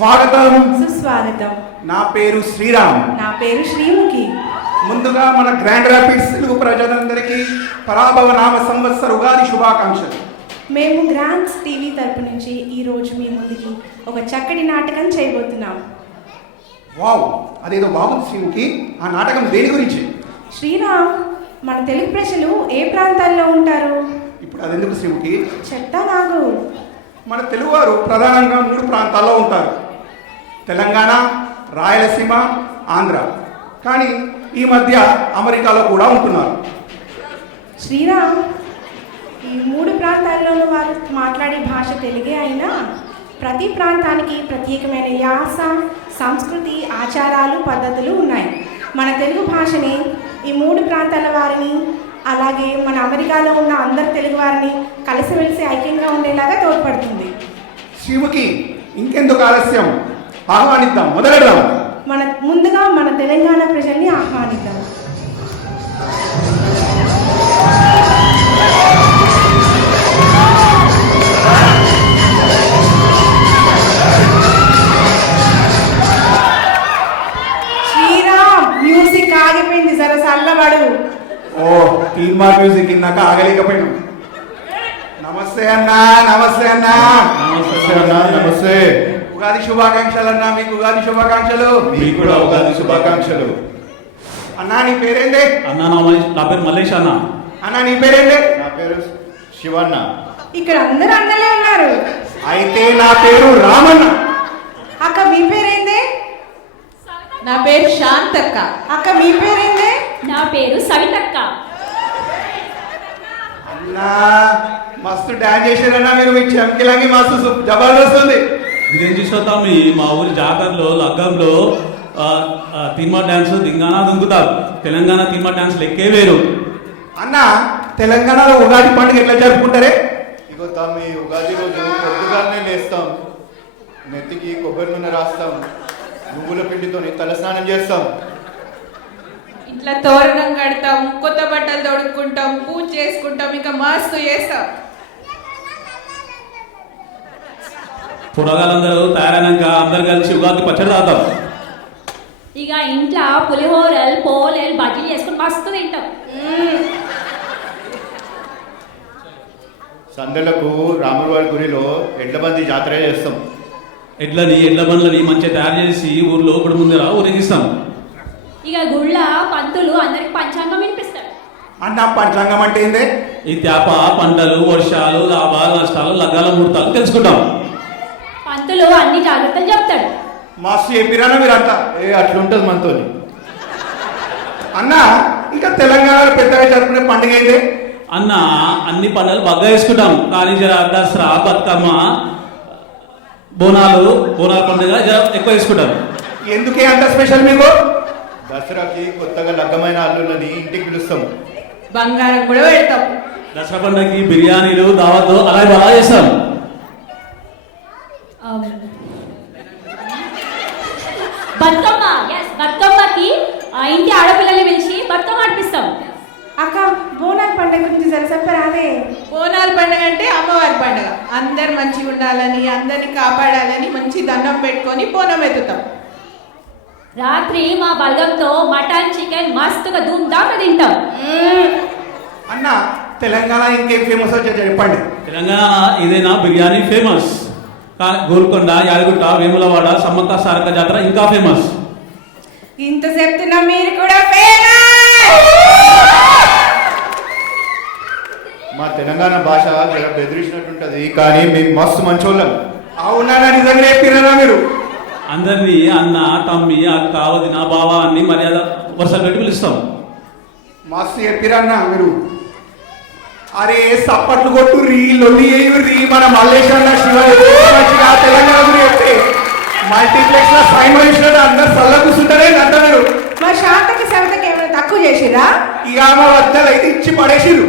స్వాగతం, సుస్వాగతం. నా పేరు శ్రీరామ్. నా పేరు శ్రీముఖి. ముందుగా మన గ్రాండ్ రాపిడ్స్ తెలుగు ప్రజలందరికీ పరాభవ నామ సంవత్సర ఉగాది శుభాకాంక్షలు. మేము గ్రాండ్స్ టీవీ తరపు నుంచి ఈరోజు మీ ముందుకి ఒక చక్కటి నాటకం చేయబోతున్నాం. వావ్, అదేదో బాగుంది శ్రీముఖి. ఆ నాటకం దేని గురించి? శ్రీరామ్, మన తెలుగు ప్రజలు ఏ ప్రాంతాల్లో ఉంటారు? ఇప్పుడు అదెందుకు శ్రీముఖి? చెప్తా నాగు. మన తెలుగువారు ప్రధానంగా 3 ప్రాంతాల్లో ఉంటారు: తెలంగాణ, రాయలసీమ, ఆంధ్ర. కానీ ఈ మధ్య అమెరికాలో కూడా ఉంటున్నారు. శ్రీరామ్, ఈ 3 ప్రాంతాల్లోనూ వారు మాట్లాడే భాష తెలుగే అయినా ప్రతి ప్రాంతానికి ప్రత్యేకమైన యాస, సంస్కృతి, ఆచారాలు, పద్ధతులు ఉన్నాయి. మన తెలుగు భాషని ఈ 3 ప్రాంతాల వారిని, అలాగే మన అమెరికాలో ఉన్న అందరు తెలుగు వారిని కలిసిమెలిసి ఐక్యంగా ఉండేలాగా తోడ్పడుతుంది. శ్రీముఖి, ఇంకెందుకు ఆలస్యం? ఆహ్వానిద్దాం, మొదలెడదాం. ముందుగా మన తెలంగాణ ప్రజల్ని ఆహ్వానిద్దాం. శ్రీరామ్, మ్యూజిక్ ఆగిపోయింది, జర చల్లబడు. ఓ, తీన్మార్ మ్యూజిక్ ఇన్నాక ఆగలేకపోయాం. నమస్తే అన్నా. నమస్తే అన్నా. నమస్తే అన్న. నమస్తే. ఉగాది శుభాకాంక్షలు అన్నా. మీకు ఉగాది శుభాకాంక్షలు. మీకు కూడా ఉగాది శుభాకాంక్షలు. అన్నా, నీ పేరేంటి? అన్న నా పేరు మల్లేష్ అన్న. అన్నా, నీ పేరేంటి? నా పేరు శివన్న. ఇక్కడ అందరూ అన్నలే ఉన్నారు. అయితే నా పేరు రామన్న. అక్క, మీ పేరేందే? నా పేరు శాంతక్క. అక్క, మీ పేరేందే? నా పేరు సవితక్క. అన్నా, మస్తు డాన్స్ చేశారన్నా మీరు. మీ చెంకిలాగి మస్తు జబర్దస్త్ ఉంది. ఇదేం చూసొద్దాం, మా ఊరి జాతరలో లగ్గంలో తిమ్మా డ్యాన్స్ దింగానా దుంకుతారు. తెలంగాణ తిమ్మా డ్యాన్స్ లెక్కే వేరు. అన్న, తెలంగాణలో ఉగాది పండుగ ఎట్లా జరుపుకుంటారే? ఇగో తమ్మి, ఉగాది రోజు పొద్దుగానే లేస్తాం, నెత్తికి కొబ్బరి నూనె రాస్తాం, నువ్వుల పిండితోని తలస్నానం చేస్తాం, ఇంట్లో తోరణం కడతాం, కొత్త బట్టలు తొడుక్కుంటాం, పూజ చేసుకుంటాం, ఇంకా మస్తు చేస్తాం. పురగాలందరూ తయారైనాక అందరు కలిసి ఉగాది పచ్చడి తాగుతాం. ఇక ఇంట్లో పులిహోరలు, పోలేలు, బజ్జీలు చేసుకుని మస్తు తింటాం. సందలకు రాములవారి గుడిలో ఎడ్లబంది జాతర చేస్తాం. ఎడ్ల బండ్లని మంచిగా తయారు చేసి ఊర్లో ఒకటి ముందర ఊరేగిస్తాం. ఇక గుళ్ళ పంతులు అందరికి పంచాంగం వినిపిస్తాడు. అన్న, పంచాంగం అంటే ఏందే? ఈ తేప పంటలు, వర్షాలు, లాభాలు, నష్టాలు, లగ్గాల ముహూర్తాలు తెలుసుకుంటాం. పంతులు అన్ని జాగ్రత్తలు చెప్తాడు. మస్తు చెప్పిరానా మీరంతా. అట్లుంటది మనతోని. అన్న, ఇంకా తెలంగాణలో పెద్దగా జరుపుకునే పండుగ ఏంటి? అన్న, అన్ని పండుగలు బాగా వేసుకుంటాం. కానీ దసరా, బతుకమ్మ, బోనాల పండుగ ఎక్కువ వేసుకుంటాం. ఎందుకే అంత స్పెషల్ మీకు? దసరాకి కొత్తగా లగ్గమైన అల్లులని ఇంటికి పిలుస్తాం. బంగారం కూడా పెడతాం. దసరా పండుగకి బిర్యానీలు, దావత్లు అలా బాగా చేస్తాం. బతుకమ్మ, బతుకమ్మకి ఇంటి ఆడపిల్లల్ని పిలిచి బతుకమ్మ ఆడిపిస్తాం. అక్క, బోనాల పండుగ గురించి జర చెప్పరాదే? బోనాల పండుగ అంటే అమ్మవారి పండుగ. అందరు మంచిగా ఉండాలని, అందరిని కాపాడాలని మంచి దండం పెట్టుకొని బోనం ఎత్తుతాం. రాత్రి మా బలగంతో మటన్, చికెన్ మస్తుగా ధూమ్ధామ్గా తింటాం. అన్న, తెలంగాణ ఇంకేం ఫేమస్ వచ్చే చెప్పండి. తెలంగాణ ఇదేనా బిర్యానీ ఫేమస్. గోల్కొండ, యాదగిరిగుట్ట, వేములవాడ, సమ్మక్క సారక్క జాతర ఇంకా ఫేమస్. ఇంత చెప్తున్నా మీరు కూడా ఫేమస్. మా తెలంగాణ భాష జర బెదిరించినట్టుంటది, కానీ మేము మస్తు మంచోళ్ళం. అవునా, నిజంగా చెప్పిరానా మీరు? అందరినీ అన్న, తమ్మి, అక్క, వదిన, బావ అన్ని మర్యాద వరుసలు పెట్టి పిలుస్తాం. మస్తు చెప్పిరన్నా మీరు. అరే, సప్పట్లు కొట్టు రీ, లొల్లి రీ. మన మల్లేశ్వర తెలంగాణ గురించి చెప్తే మల్టీప్లెక్స్ లో సైన్ వేసినట్టు అందరు సల్ల కూర్చుంటారే అంట మీరు. మరి శాంతకి సవితకి ఏమైనా తక్కువ చేసిరా? ఇక మా వద్దలు అయితే ఇచ్చి పడేసిరు.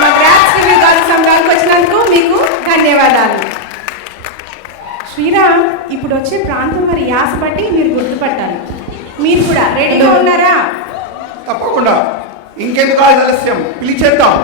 మా గ్రాండ్స్ టీవీ గారి సంఘానికి వచ్చినందుకు మీకు ధన్యవాదాలు. శ్రీరామ్, ఇప్పుడు వచ్చే ప్రాంతం మరి యాస బట్టి మీరు గుర్తుపట్టాలి. మీరు కూడా రెడీగా ఉన్నారా? తప్పకుండా. ఇంకెందుకు ఆలస్యం, పిలిచేద్దాం.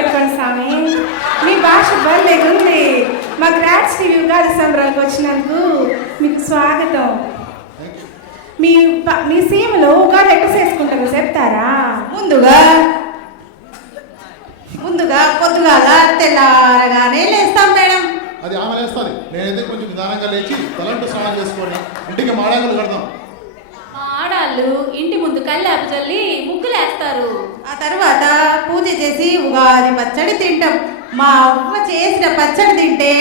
పెట్టుకోండి స్వామి. మీ భాష భలేగుంది. మా గ్రాడ్స్ టీవీ ఉగాది సంబరాలకు వచ్చినందుకు మీకు స్వాగతం. మీ సీమలో ఉగాది ఎట్లా చేసుకుంటారో చెప్తారా? ముందుగా పొద్దుగాల తెల్లారగానే లేస్తాం మేడం. అది ఆమె లేస్తుంది. నేనైతే కొంచెం నిదానంగా లేచి తలంటూ స్నానం చేసుకోండి, ఇంటికి మాడాకులు కడదాం. మా ఆడాళ్ళు ఇంటి ముందు కల్లాపు చల్లి ముగ్గులేస్తారు. ఆ తర్వాత పూజ చేసి ఉగాది పచ్చడి తింటాం. మా అమ్మ చేసిన పచ్చడి తింటే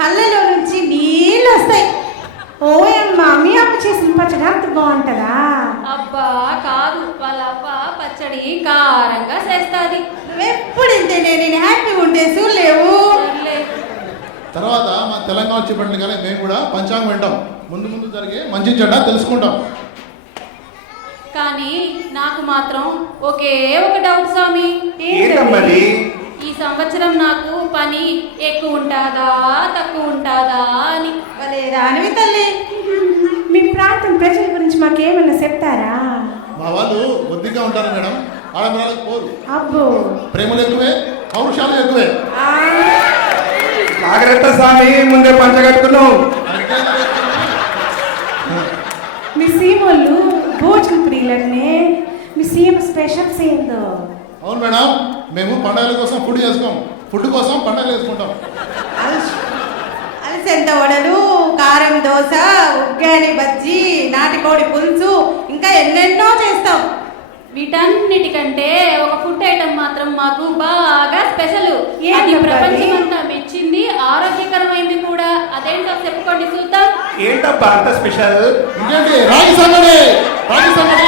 కళ్ళలో నుంచి నీళ్ళు వస్తాయి. ఓయమ్మ, మీ అమ్మ చేసిన పచ్చడి అంత బాగుంటుందా? అబ్బా కాదు, వాళ్ళ అవ్వ పచ్చడి కారంగా చేస్తాది. నువ్వెప్పుడు ఇంతేనే, నేను హ్యాపీగా ఉంటే చూడలేవు. సర్లే. తర్వాత మా తెలంగాణ వచ్చే పండుగనే మేము కూడా పంచాంగం వింటాం. ముందు ముందు జరిగే మంచి చెడ్డ తెలుసుకుంటాం. కానీ నాకు మాత్రం ఒకే ఒక డౌట్ స్వామి. ఏంటమ్మది? ఈ సంవత్సరం నాకు పని ఎక్కువ ఉంటుందా తక్కువ ఉంటుందా అని. దానివి తల్లి. మీ ప్రాంతం ప్రజల గురించి మాకేమన్నా చెప్తారా? మా వాళ్ళు బుద్ధిగా ఉంటారు మేడం, ఆడపిల్లలకు పోరు. అబ్బో, ప్రేమలు ఎక్కువే, పౌరుషాలు ఎక్కువే. జాగ్రత్త స్వామి, ముందే పంచ కట్టుకున్నావు. మీ సీమోళ్ళు భోజన ప్రియులనే. మీ సీమ స్పెషల్స్ ఏందో? అవును మేడం, మేము పండుగల కోసం ఫుడ్ చేసుకోం, ఫుడ్ కోసం పండుగలు చేసుకుంటాం. అలసంద వడలు, కారం దోశ, ఉగ్గాని బజ్జీ, నాటికోడి పులుసు, ఇంకా ఎన్నెన్నో చేస్తాం. వీటన్నిటికంటే ఒక ఫుడ్ ఐటమ్ మాత్రం మాకు బాగా స్పెషల్. అది ప్రపంచం అంతా మెచ్చింది, ఆరోగ్యకరమైంది కూడా. అదేంటో చెప్పుకోండి చూద్దాం. ఏంటబ్బా అంత స్పెషల్? ఇంకేంటి, రాగి సంగటి,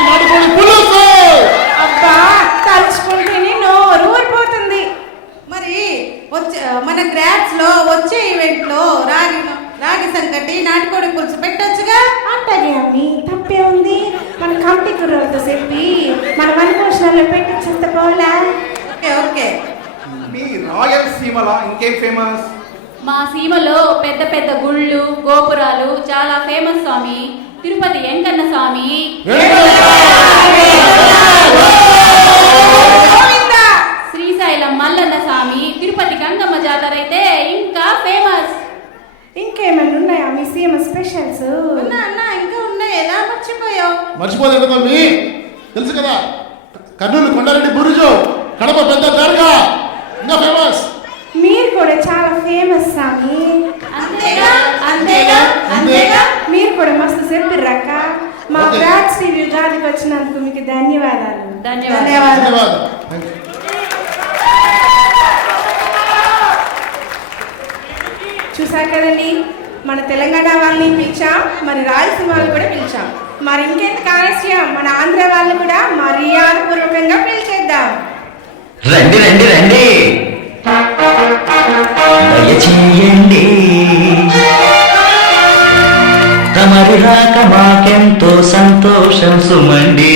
నాటుకోడి పులుసు. అబ్బా, తలుచుకుంటేనే నోరు ఊరిపోతుంది. మరి మన గ్రాడ్స్ లో వచ్చే ఈవెంట్ లో రాగి సంగటి, నాటుకోడి పులుసు పెట్టొచ్చుగా. అంటది అమ్మి, తప్పే ఉంది. మన కమిటీ కుర్రలతో చెప్పి మన వనభోజనాల్లో పెట్టి చెత్తపోలా. Okay okay. మీ రాయల్ సీమల ఇంకేం ఫేమస్? మా సీమలో పెద్ద పెద్ద గుళ్ళు గోపురాలు చాలా ఫేమస్ స్వామి. తిరుపతి వెంకన్న స్వామి, శ్రీశైలం మల్లన్న స్వామి, తిరుపతి గంగమ్మ జాతర అయితే ఇంకా ఫేమస్. ఇంకేమైనా ఉన్నాయా మీ సీమ స్పెషల్స్? అన్న ఇంకా ఉన్నాయి, ఎలా మర్చిపోయావు? మర్చిపోతే తల్లి, తెలుసు కదా, కర్నూలు కొండారెడ్డి బురుజు, కడప పెద్ద దర్గా ఇంకా ఫేమస్. మీరు కూడా చాలా ఫేమస్ స్వామి. అంతేగా అంతేగా అంతేగా. మీరు కూడా మస్తు చెప్పిర్రక్క. మా Okay. గ్రాడ్స్ టీవీ ఉగాదికి వచ్చినందుకు మీకు ధన్యవాదాలు. ధన్యవాదాలు. చూసారు కదండి, మన తెలంగాణ వాళ్ళని పిలిచాం, మరి రాయలసీమ వాళ్ళు కూడా పిలిచాం. మరి ఇంకెంత ఆలస్యం, మన ఆంధ్ర వాళ్ళు కూడా మర్యాదపూర్వకంగా పిలిచేద్దాం. రండి రండి రండి, దయచేయండి, తమరి రాక మాకెంతో సంతోషం సుమండి.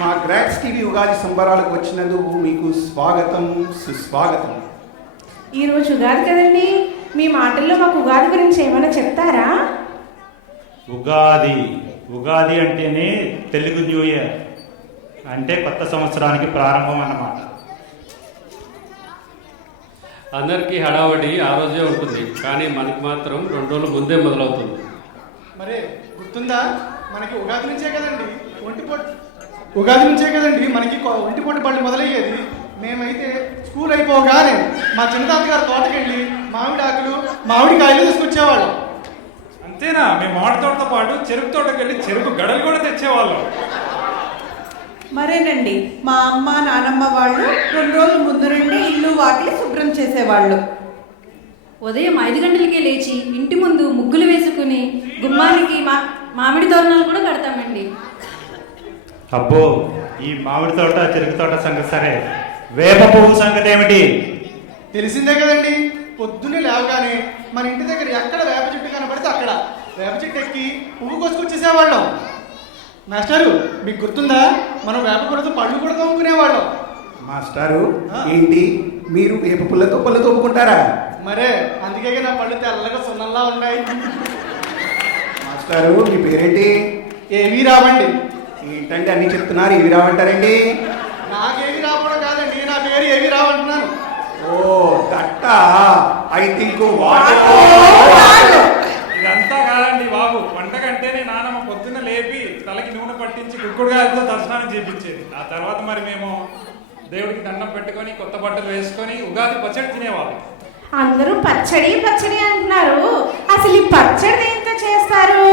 మా గ్రాడ్స్ టీవీ ఉగాది సంబరాలకు వచ్చినందుకు మీకు స్వాగతం సుస్వాగతం. ఈరోజు ఉగాది కదండి, మీ మాటల్లో మాకు ఉగాది గురించి ఏమైనా చెప్తారా? ఉగాది అంటేనే తెలుగు న్యూ ఇయర్, అంటే కొత్త సంవత్సరానికి ప్రారంభం అన్నమాట. అందరికీ హడావడి ఆ రోజే ఉంటుంది, కానీ మనకి మాత్రం 2 రోజుల ముందే మొదలవుతుంది. మరి గుర్తుందా, మనకి ఉగాది నుంచే కదండి ఒంటిపొట్టు బళ్ళు మొదలయ్యేది. మేమైతే స్కూల్ అయిపోగానే మా చిన్నతాతగారు తోటకెళ్ళి మామిడికాయలు తీసుకొచ్చేవాళ్ళం. అంతేనా, మేము మామిడి తోటతో పాటు చెరుకు తోటకెళ్ళి చెరుకు గడలు కూడా తెచ్చేవాళ్ళం. మరేనండి, మా అమ్మ నానమ్మ వాళ్ళు 2 రోజుల ముందు నుండి ఇల్లు వాకిలి శుభ్రం చేసేవాళ్ళు. ఉదయం 5 గంటలకే లేచి ఇంటి ముందు ముగ్గులు వేసుకుని గుమ్మానికి మామిడి తోరణాలు కూడా కడతామండి. అబ్బో, ఈ మామిడి తోట చెరుకు తోట సంగతి సరే, వేప పువ్వు సంగతి ఏమిటి? తెలిసిందే కదండి, పొద్దున్నే లేవగానే మన ఇంటి దగ్గర ఎక్కడ వేప చెట్టు కనబడితే అక్కడ వేప చెట్టు ఎక్కి పువ్వు కోసుకొచ్చేసేవాళ్ళం. మాస్టారు, మీకు గుర్తుందా, మనం వేప పుల్లతో పళ్ళు కూడా తోముకునేవాళ్ళం. మాస్టారు, ఏంటి మీరు వేప పుల్లతో పళ్ళు తోముకుంటారా? మరే అందుకే నా పళ్ళు తెల్లగా సున్నంలా ఉన్నాయి. మాస్టారు, మీ పేరేంటి? ఏవి రావండి. ఏంటంటే అన్ని చెప్తున్నారు, ఏవి రావంటారండి? నాకేవి రావడం ఇదంతా కాదండి బాబు. పండగ అంటేనే నానమ్మ పొద్దున్న లేపి తలకి నూనె పట్టించి కుక్కుడుగాయలతో తలస్నానం చేపించేది. ఆ తర్వాత మరి మేము దేవుడికి దండం పెట్టుకొని కొత్త బట్టలు వేసుకొని ఉగాది పచ్చడి తినేవాళ్ళం. అందరూ పచ్చడి పచ్చడి అంటున్నారు. అసలు ఈ పచ్చడి దేంతో చేస్తారు?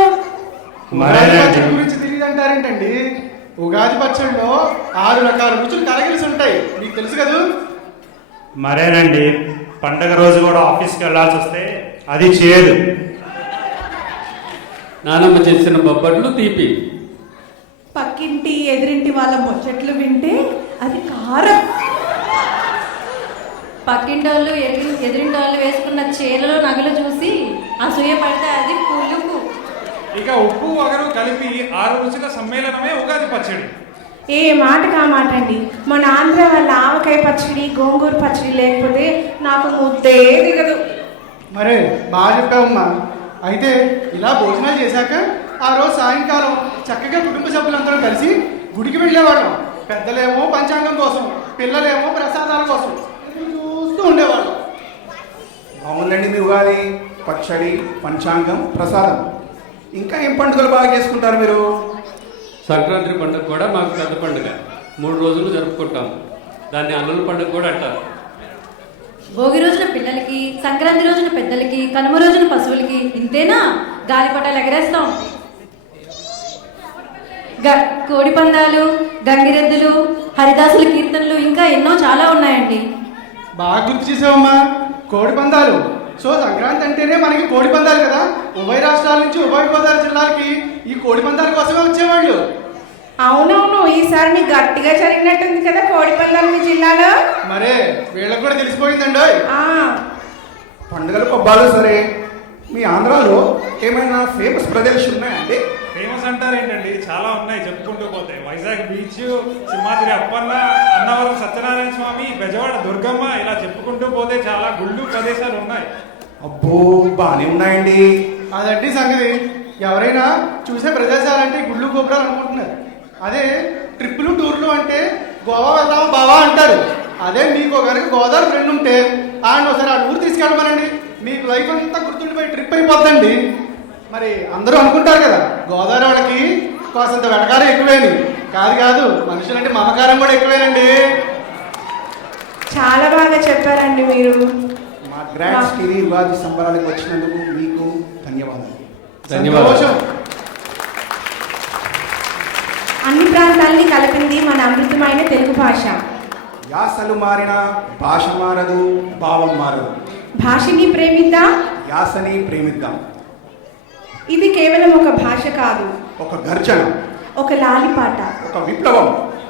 ఉగాది పచ్చడి గురించి తెలియదు అంటారేంటండి? ఉగాది పచ్చడిలో 6 రకాల రుచులు కలగలిసి ఉంటాయి, మీకు తెలుసు కదా? మరేనండి, పండగ రోజు కూడా ఆఫీస్కి వెళ్ళాల్సి వస్తే అది చేయదు. నానమ్మ చేసిన బొబ్బట్లు తీపి. పక్కింటి ఎదురింటి వాళ్ళ ముచ్చట్లు వింటే అది కారం. పక్కింటి వాళ్ళు ఎదురింటి వాళ్ళు వేసుకున్న చీరలు నగలు చూసి అసూయ పడితే అది పులుపు. ఇక ఉప్పు వగరు కలిపి 6 రుచుల సమ్మేళనమే ఉగాది పచ్చడి. ఏ మాట కా మాట అండి. మన ఆంధ్ర వాళ్ళ ఆవకాయ పచ్చడి, గోంగూర పచ్చడి లేకపోతే నాకు ముద్దే దిగదు. మరే బాగా చెప్పావమ్మా. అయితే ఇలా భోజనాలు చేశాక ఆ రోజు సాయంకాలం చక్కగా కుటుంబ సభ్యులందరూ కలిసి గుడికి వెళ్ళేవాళ్ళం. పెద్దలేమో పంచాంగం కోసం, పిల్లలేమో ప్రసాదాల కోసం చూస్తూ ఉండేవాళ్ళం. బాగుందండి మీ ఉగాది పచ్చడి, పంచాంగం, ప్రసాదం. ఇంకా ఏం పండుగలు బాగా చేసుకుంటారు మీరు? సంక్రాంతి పండుగ కూడా మాకు పెద్ద పండుగ. 3 రోజులు జరుపుకుంటాం. దాన్ని అల్లుల పండుగ కూడా అంటారు. భోగి రోజున పిల్లలకి, సంక్రాంతి రోజున పెద్దలకి, కనుమ రోజున పశువులకి. ఇంతేనా? గాలిపటాలు ఎగరేస్తాం. కోడి పందాలు, గంగిరెద్దులు, హరిదాసుల కీర్తనలు, ఇంకా ఎన్నో చాలా ఉన్నాయండి. బాగా గుర్తు చేసావమ్మా. కోడి పందాలు. సో సంక్రాంతి అంటేనే మనకి కోడి పందాలు కదా. ఉభయ రాష్ట్రాల నుంచి ఉభయ గోదావరి జిల్లాలకి ఈ కోడి పందాల కోసమే వచ్చేవాళ్ళు. అవునవును, ఈసారి మీకు గట్టిగా జరిగినట్టుంది కదా కోడి పందాలు మీ జిల్లాలో. మరే వీళ్ళకి కూడా తెలిసిపోయిందండి. పండుగలు పబ్బాలు సరే, మీ ఆంధ్రాలో ఏమైనా ఫేమస్ ప్రదేశాలు ఉన్నాయండి? ఫేమస్ అంటారేంటండి, చాలా ఉన్నాయి చెప్పుకుంటూ పోతే. వైజాగ్ బీచ్, సింహాద్రి అప్పన్న, అన్నవరం సత్యనారాయణ స్వామి, బెజవాడ దుర్గమ్మ, ఇలా చెప్పుకుంటూ పోతే చాలా గుళ్ళు ప్రదేశాలు ఉన్నాయి. అబ్బో, బాగానే ఉన్నాయండి. అదండి సంగతి. ఎవరైనా చూసే ప్రదేశాలంటే గుళ్ళు గోపురాలు అనుకుంటున్నారు. అదే ట్రిప్పులు టూర్లు అంటే గోవా వెళ్దామా బావా అంటారు. అదే మీకు కనుక గోదావరి ఫ్రెండ్ ఉంటే ఆయన ఒకసారి ఆ ఊరు తీసుకెళ్ళమనండి, మీకు లైఫ్ అంతా గుర్తుండిపోయి ట్రిప్ అయిపోద్దండి. మరి అందరూ అనుకుంటారు కదా గోదావరి వాళ్ళకి కాసంత వెటకారం ఎక్కువేని. కాదు కాదు, మనుషులంటే మమకారం కూడా ఎక్కువేనండి. చాలా బాగా చెప్పారండి మీరు. మా గ్రాండ్ స్కిరీ ఉగాది సంబరాలకు వచ్చినందుకు మీకు ధన్యవాదాలు. సంతోషం. అన్ని ప్రాంతాలని కలిపింది మన అమృతమైన తెలుగు భాష. యాసలు మారిన భాష మారదు, భావం మారదు. భాషని ప్రేమిద్దాం, యాసని ప్రేమిద్దాం. ఇది కేవలం ఒక భాష కాదు, ఒక గర్జన, ఒక లాలిపాట, ఒక విప్లవం,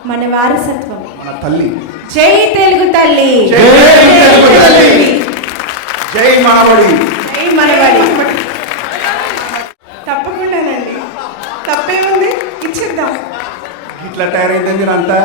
మన వారసత్వం, మన తల్లి. జై తెలుగు తల్లి, జై తెలుగు తల్లి, జై మనవడి, జై మనవడి. తప్పకుండానండి, తప్పేముంది, ఇచ్చేద్దాం. ఇట్లా తయారైంది అంతా.